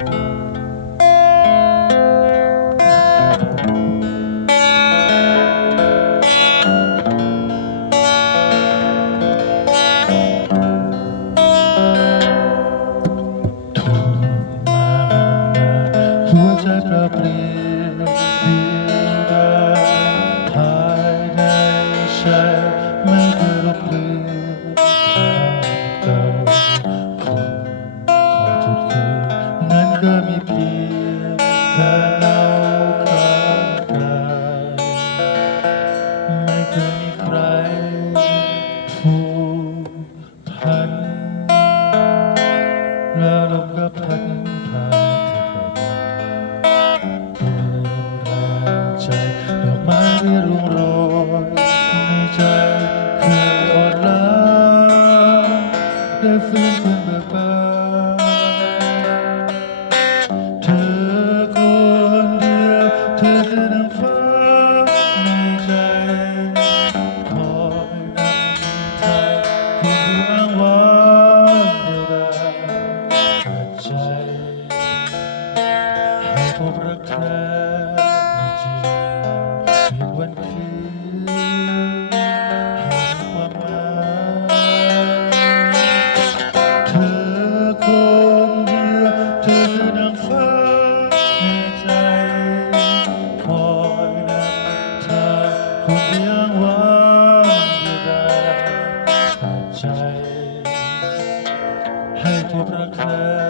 หัวใจเธอเปลี่ยน ดมีเพียงเธอเล่าข้างกายไม่เคยมีใคร พบรักเธอไม่จริงทุกวันคืนความาเธอคงเดียวเธอนางฟ้ในใจคอยนำทางคงยัหวังอยู่ไดใจ ให้พบรักเธอ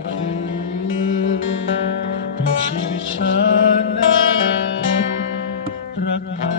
Thank you.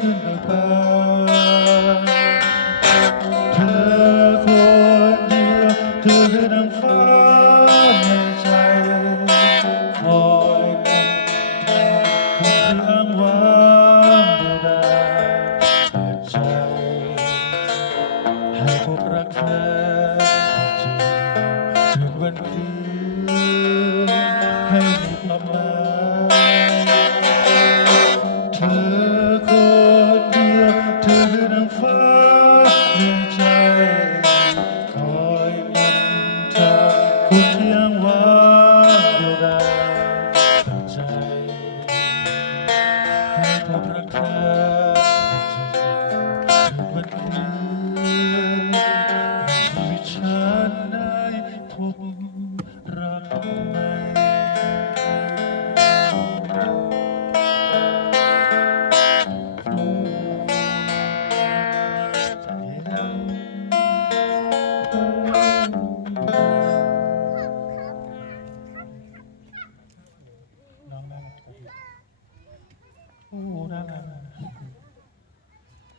ขึ้นไปเธอคนเดียวเธอคือดังฟ้าในใจคอยนั้นคืออ้างางเดียยเปิดใจ ให้พบรักเธอจริงถึงวันคืน Living a fire. 哦，来来。